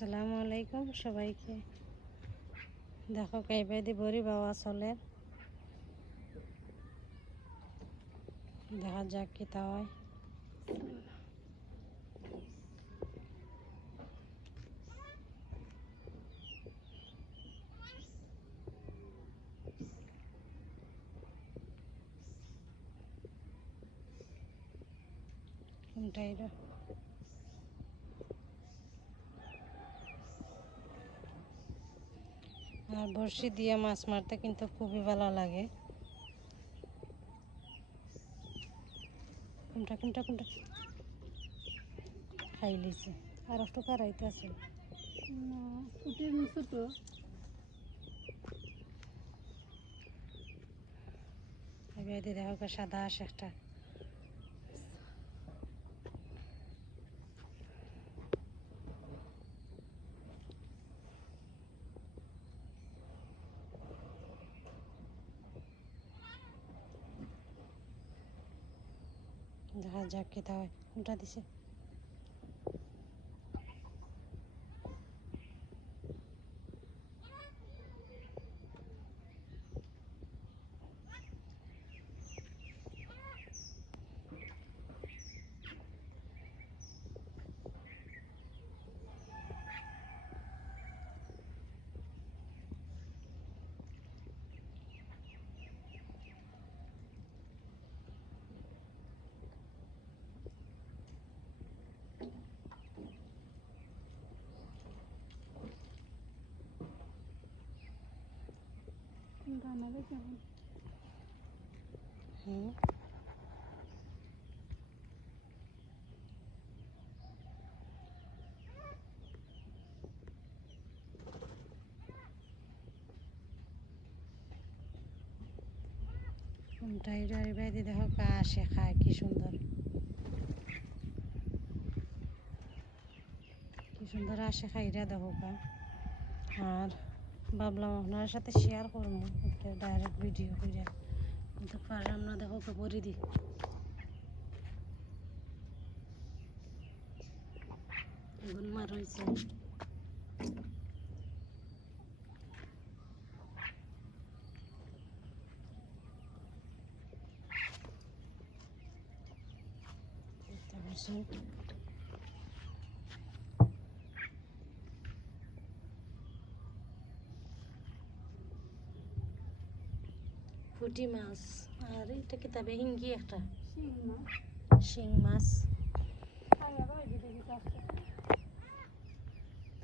আসসালামু আলাইকুম সবাইকে। দেখো কাইবাদি বড়ি বাবা চলে, দেখা যাক কি তা হয়। কোনটাই আর বড়শি দিয়ে মাছ মারতে কিন্তু খুবই ভালো লাগে। কোনটা কোনটা কোনটা খাই লিছে আর একটু কারাইতে আছে ছোট। দেখো সাদা আসে একটা। দেখা যাক কি তা হয়। কোনটা দিছে কোনটাই বাইরে দেখো কা আসে খায় কি সুন্দর, কি সুন্দর আসে খাইরা দেখো কা। আর ভাবলাম আপনার সাথে শেয়ার করবো ডাইরেক্ট ভিডিও করে, কিন্তু পারলাম না। দেখো পরে দি এখন মার হয়েছে। পুঁটি মাছ আর এটা কিতাবে হিঙ্গি একটা শিং মাছ।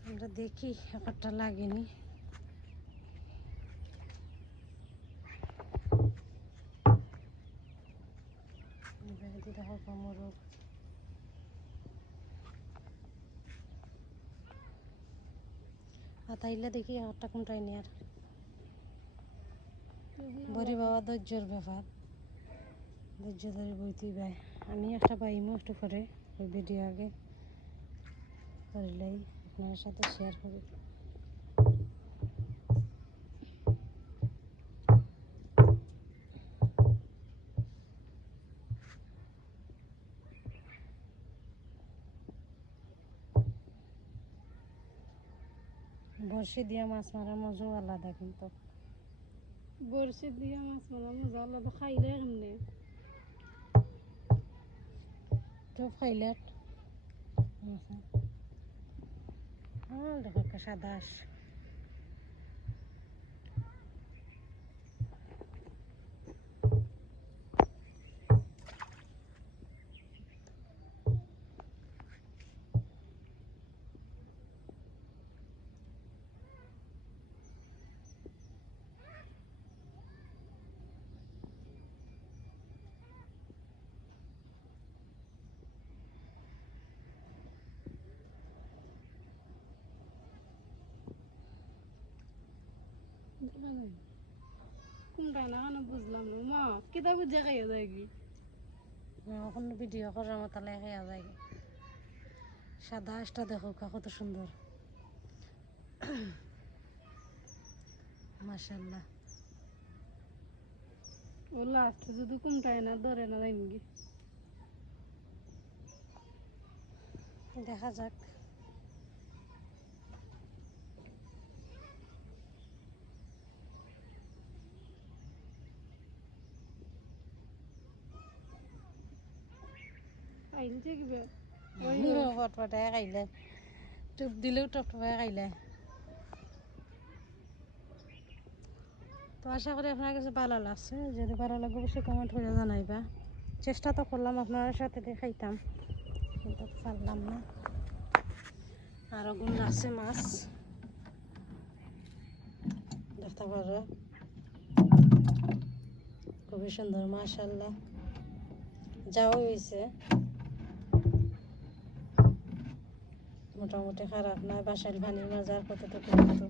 আমরা দেখি একটা লাগেনি। দেখো মোরগ আতাইলে দেখি একটা কোনটাই নেয়ার বড়ি বাবা ধৈর্যর ব্যাপার, ধৈর্য ধরে বইতেই পাই। আমি একটা পাইমো একটু করে ওই ভিডিও আগে করলেই আপনার সাথে শেয়ার করি। বড়শি দিয়া মাছ মারা মজা আলাদা, কিন্তু বড়শি দিয়ে মাছ মারা মজা আলাদা। খাইলে কেমনে তো ফাইলাট দেখো একটা সাদা আস। কোনটা না কেন বুঝলাম না মা কিতা বুঝে খাইয়া যায় কি এখন ভিডিও করার মতো লেখা যায়। সাদা আঁশটা দেখো কত সুন্দর, মাশাআল্লাহ। ও লাস্টে যদি কোনটায় না ধরে না যাইনি দেখা যাক। খাইলে থাকিবে ফটফটাই খাইলে টুপ দিলেও টপটপাই খাইলে। তো আশা করি আপনার কাছে ভালো লাগছে। যদি ভালো লাগে অবশ্যই কমেন্ট করে জানাইবা। চেষ্টা তো করলাম আপনার সাথে দিয়ে খাইতাম, কিন্তু পারলাম না। আরও গুণ আছে মাছ দেখতে পারো, খুবই সুন্দর মাশাআল্লাহ। যাও হয়েছে মোটামুটি খারাপ নয়। বাসাইল ভানির মাজার কতটুকু মতো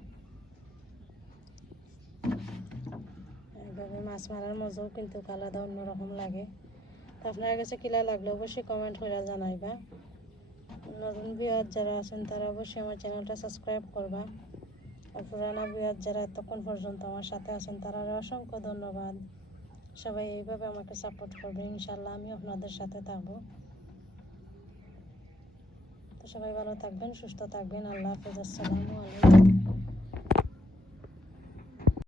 এইভাবে মাছ মারার মজাও কিন্তু আলাদা অন্যরকম লাগে। তো আপনার কাছে কিলা লাগলে অবশ্যই কমেন্ট করে জানাইবা। নতুন ভিউয়ার যারা আছেন তারা অবশ্যই আমার চ্যানেলটা সাবস্ক্রাইব করবা। আর পুরানা ভিউয়ার যারা এতক্ষণ পর্যন্ত আমার সাথে আছেন তারা অসংখ্য ধন্যবাদ। সবাই এইভাবে আমাকে সাপোর্ট করবে, ইনশাল্লাহ আমি আপনাদের সাথে থাকবো। তো সবাই ভালো থাকবেন, সুস্থ থাকবেন। আল্লাহ হাফেজ, আসসালামু আলাইকুম।